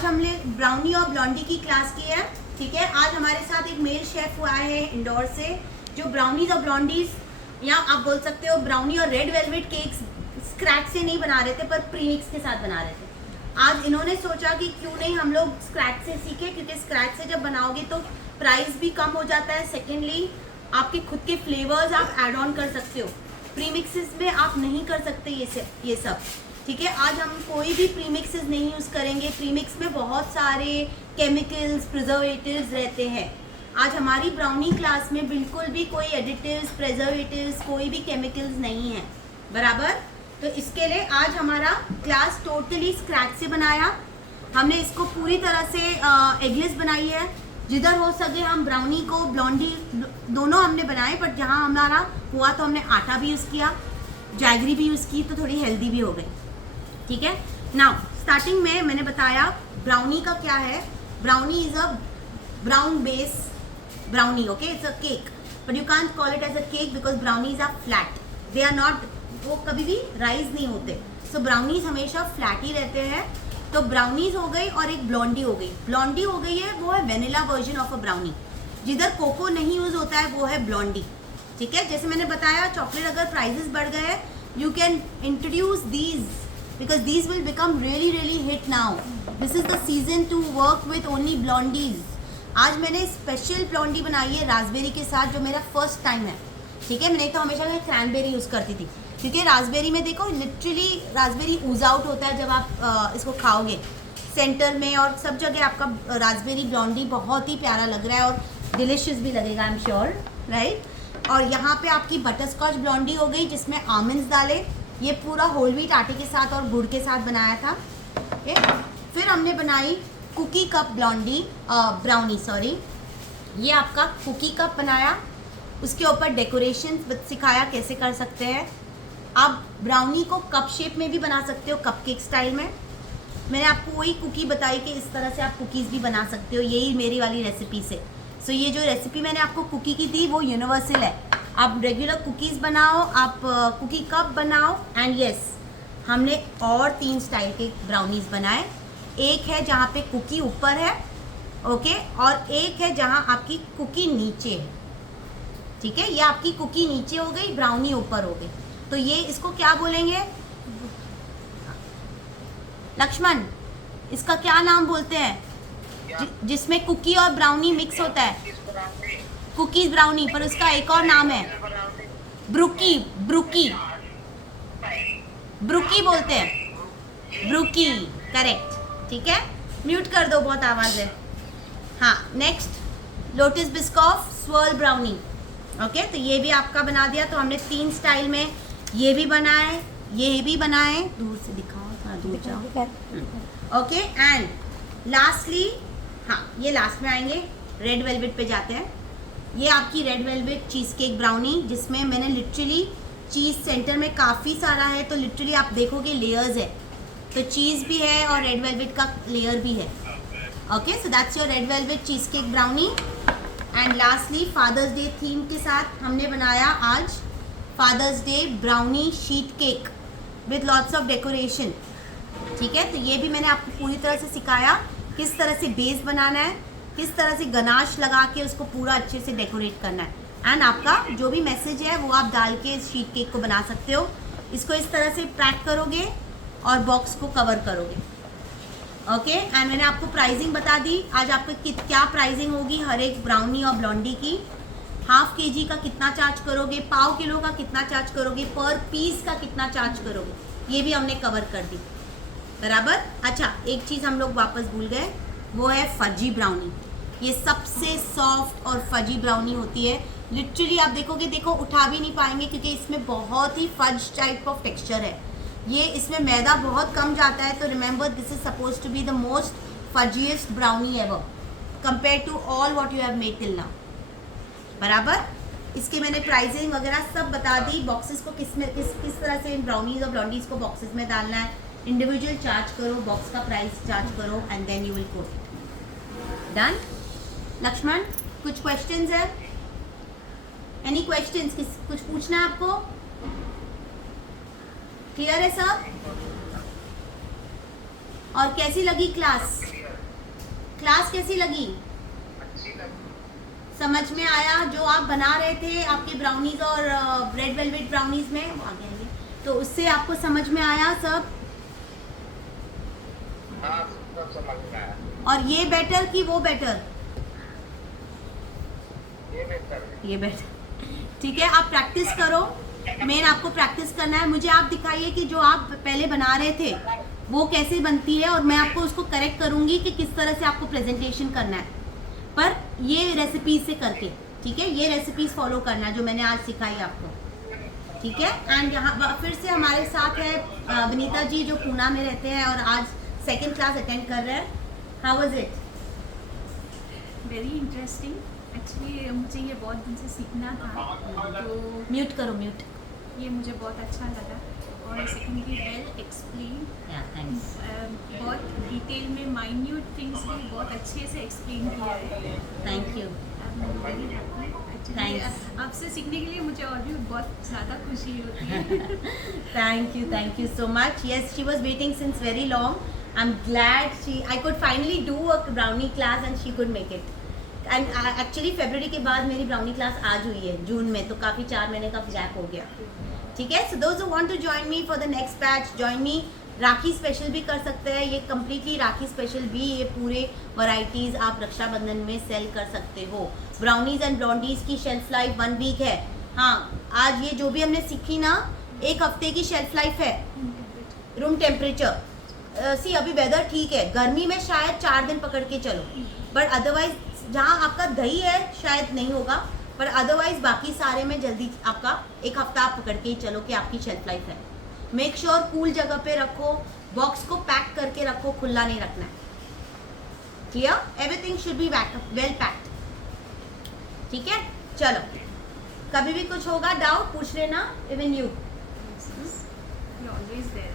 आज हमने ब्राउनी और ब्लॉन्डी की क्लास की है, ठीक है। आज हमारे साथ एक मेल शेफ हुआ है इंदौर से, जो ब्राउनीज और ब्लॉन्डीज, या आप बोल सकते हो ब्राउनी और रेड वेलवेट केक्स स्क्रैच से नहीं बना रहे थे पर प्रीमिक्स के साथ बना रहे थे। आज इन्होंने सोचा कि क्यों नहीं हम लोग स्क्रैच से सीखें, क्योंकि स्क्रैच से जब बनाओगे तो प्राइस भी कम हो जाता है। सेकेंडली आपके खुद के फ्लेवर्स आप ऐड ऑन कर सकते हो, प्रीमिक्सेस में आप नहीं कर सकते ये सब, ठीक है। आज हम कोई भी प्रीमिक्सेस नहीं यूज़ करेंगे। प्रीमिक्स में बहुत सारे केमिकल्स, प्रिजर्वेटिव्स रहते हैं। आज हमारी ब्राउनी क्लास में बिल्कुल भी कोई एडिटिव्स, प्रिजर्वेटिव्स, कोई भी केमिकल्स नहीं है, बराबर। तो इसके लिए आज हमारा क्लास टोटली स्क्रैच से बनाया हमने। इसको पूरी तरह से एगलेस बनाई है। जिधर हो सके हम ब्राउनी को, ब्लॉन्डी दोनों हमने बनाए, बट जहाँ हमारा हुआ तो हमने आटा भी यूज़ किया, जैगरी भी यूज़ की, तो थोड़ी हेल्दी भी हो गई, ठीक है। नाउ स्टार्टिंग में मैंने बताया ब्राउनी का क्या है। Brownie is a brown base brownie, okay, it's a cake, but you can't call it as a cake because brownies are flat, they are not, वो कभी भी राइज नहीं होते। सो ब्राउनीज हमेशा फ्लैट ही रहते हैं। तो ब्राउनीज हो गई और एक ब्लॉन्डी हो गई। ब्लॉन्डी हो गई है, वो है vanilla version of a brownie. जिधर कोको नहीं यूज होता है वो है ब्लॉन्डी, ठीक है। जैसे मैंने बताया चॉकलेट अगर प्राइजेस बढ़ गए, you can introduce these because these will become really hit now. This is the season to work with only blondies. आज मैंने स्पेशल ब्लॉन्डी बनाई है रास्पबेरी के साथ, जो मेरा फर्स्ट टाइम है, ठीक है। मैंने तो हमेशा क्रैनबेरी यूज़ करती थी, क्योंकि रास्पबेरी में देखो लिटरली रास्पबेरी ऊज आउट होता है जब आप इसको खाओगे। सेंटर में और सब जगह आपका रास्पबेरी ब्लॉन्डी बहुत ही प्यारा लग रहा है और डिलिशियस भी लगेगा, आई एम श्योर, राइट। और यहाँ पे आपकी बटरस्कॉच ब्लॉन्डी हो गई, जिसमें आमंड्स डाले। ये पूरा होल व्हीट आटे के साथ और गुड़ के साथ बनाया था, ओके। फिर हमने बनाई कुकी कप ब्राउनी, सॉरी, ये आपका कुकी कप बनाया। उसके ऊपर डेकोरेशन सिखाया कैसे कर सकते हैं। आप ब्राउनी को कप शेप में भी बना सकते हो, कपकेक स्टाइल में। मैंने आपको वही कुकी बताई कि इस तरह से आप कुकीज़ भी बना सकते हो, यही मेरी वाली रेसिपी से। सो ये जो रेसिपी मैंने आपको कुकी की थी वो यूनिवर्सल है। आप रेगुलर कुकीज़ बनाओ, आप कुकी कप बनाओ, एंड यस हमने और 3 स्टाइल के ब्राउनीज बनाए। एक है जहाँ पे कुकी ऊपर है, ओके, और एक है जहाँ आपकी कुकी नीचे है, ठीक है। ये आपकी कुकी नीचे हो गई, ब्राउनी ऊपर हो गई। तो ये इसको क्या बोलेंगे लक्ष्मण, इसका क्या नाम बोलते हैं जिसमें कुकी और ब्राउनी मिक्स होता है? कुकीज ब्राउनी, पर उसका एक और नाम है ब्रूकी बोलते हैं, ब्रूकी, करेक्ट, ठीक है। म्यूट कर दो, बहुत आवाज़ है। हाँ, next lotus Biscoff swirl brownie, okay. तो ये भी आपका बना दिया। तो हमने 3 स्टाइल में ये भी बनाए, ये भी बनाए, दूर से दिखाओ, थोड़ा दूर जाओ, ओके। एंड लास्टली, हाँ ये लास्ट में आएंगे, रेड वेलवेट पे जाते हैं। ये आपकी red velvet cheese cake brownie, जिसमें मैंने लिटरली चीज़ सेंटर में काफ़ी सारा है, तो लिटरली आप देखोगे लेयर्स है, तो चीज़ भी है और रेड वेलवेट का लेयर भी है, okay. So that's your red velvet cheese cake brownie. And lastly father's day theme के साथ हमने बनाया आज father's day brownie sheet cake with lots of decoration, ठीक है। तो ये भी मैंने आपको पूरी तरह से सिखाया किस तरह से बेस बनाना है, किस तरह से गनाश लगा के उसको पूरा अच्छे से डेकोरेट करना है। एंड आपका जो भी मैसेज है वो आप डाल के शीट केक को बना सकते हो। इसको इस तरह से पैक करोगे और बॉक्स को कवर करोगे, ओके। एंड मैंने आपको प्राइसिंग बता दी आज आपको क्या प्राइसिंग होगी हर एक ब्राउनी और ब्लॉन्डी की। ½ kg का कितना चार्ज करोगे, पाव किलो का कितना चार्ज करोगे, पर पीस का कितना चार्ज करोगे, ये भी हमने कवर कर दी, बराबर। अच्छा, एक चीज़ हम लोग वापस भूल गए, वो है फजी ब्राउनी। ये सबसे सॉफ्ट और फजी ब्राउनी होती है। लिटरली आप देखोगे, देखो उठा भी नहीं पाएंगे, क्योंकि इसमें बहुत ही फज टाइप ऑफ टेक्सचर है। ये इसमें मैदा बहुत कम जाता है। तो remember, this is suppose to be the most fudgiest brownie ever compare to all what you have made till now, बराबर। इसके मैंने प्राइसिंग वगैरह सब बता दी। बॉक्सेस को किस तरह से इन ब्राउनीज और ब्लॉन्डीज को बॉक्सेस में डालना है, इंडिविजुअल चार्ज करो, बॉक्स का प्राइस चार्ज करो, and then you will quote it. Done. Lakshman, कुछ क्वेश्चंस है? Any questions? कुछ पूछना है आपको? क्लियर है सब? और कैसी लगी क्लास? क्लास कैसी लगी? अच्छी लगी। समझ में आया जो आप बना रहे थे आपके ब्राउनीज और रेड वेलवेट ब्राउनीज में, वो आगे आइए, तो उससे आपको समझ में आया सब? हाँ, सब समझ में आया। और ये बेटर कि वो बेटर? ये बेहतर है। ये बेटर। ठीक है, आप प्रैक्टिस करो, मेन आपको प्रैक्टिस करना है। मुझे आप दिखाइए कि जो आप पहले बना रहे थे वो कैसे बनती है, और मैं आपको उसको करेक्ट करूंगी कि किस तरह से आपको प्रेजेंटेशन करना है, पर ये रेसिपीज से करके, ठीक है? ये रेसिपीज फॉलो करना है जो मैंने आज सिखाई आपको, ठीक है? एंड यहाँ फिर से हमारे साथ है विनीता जी जो पूना में रहते हैं और आज सेकेंड क्लास अटेंड कर रहे हैं। How was it? Very interesting. Actually मुझे ये बहुत दिन से सीखना था, तो म्यूट करो, म्यूट। ये मुझे बहुत अच्छा लगा। और सेकेंडली वेल एक्सप्लेन, या थैंक्स। बहुत डिटेल में माइन्यूट थिंग्स भी बहुत अच्छे से एक्सप्लेन किया है। Thank you. Very happy. Actually Thanks. आपसे सीखने के लिए मुझे और भी बहुत ज़्यादा खुशी होती है। Thank you so much. Yes, she was waiting since very long. I'm glad I could finally do a brownie class and she could make it. And actually February के बाद मेरी brownie class आज हुई है जून में, तो काफ़ी 4 महीने का गैप हो गया, ठीक है? So those who want to join me for the next batch, join me. Rakhi special भी कर सकते हैं, ये कम्प्लीटली राखी स्पेशल भी, ये पूरे वैरायटीज़ आप रक्षाबंधन में सेल कर सकते हो। ब्राउनीज एंड ब्लॉन्डीज की शेल्फ लाइफ 1 वीक है। हाँ, आज ये जो भी हमने सीखी ना, 1 हफ्ते की शेल्फ लाइफ है। रूम टेम्परेचर सी अभी वेदर ठीक है, गर्मी में शायद 4 दिन पकड़ के चलो, बट अदरवाइज जहाँ आपका दही है शायद नहीं होगा, पर अदरवाइज बाकी सारे में जल्दी आपका 1 हफ्ता आप पकड़ के ही चलो कि आपकी शेल्फ लाइफ है। मेक श्योर कूल जगह पे रखो, बॉक्स को पैक करके रखो, खुला नहीं रखना है। Clear? Everything should be well packed, ठीक है? चलो, कभी भी कुछ होगा डाउट पूछ लेना, इवन यू। Always there.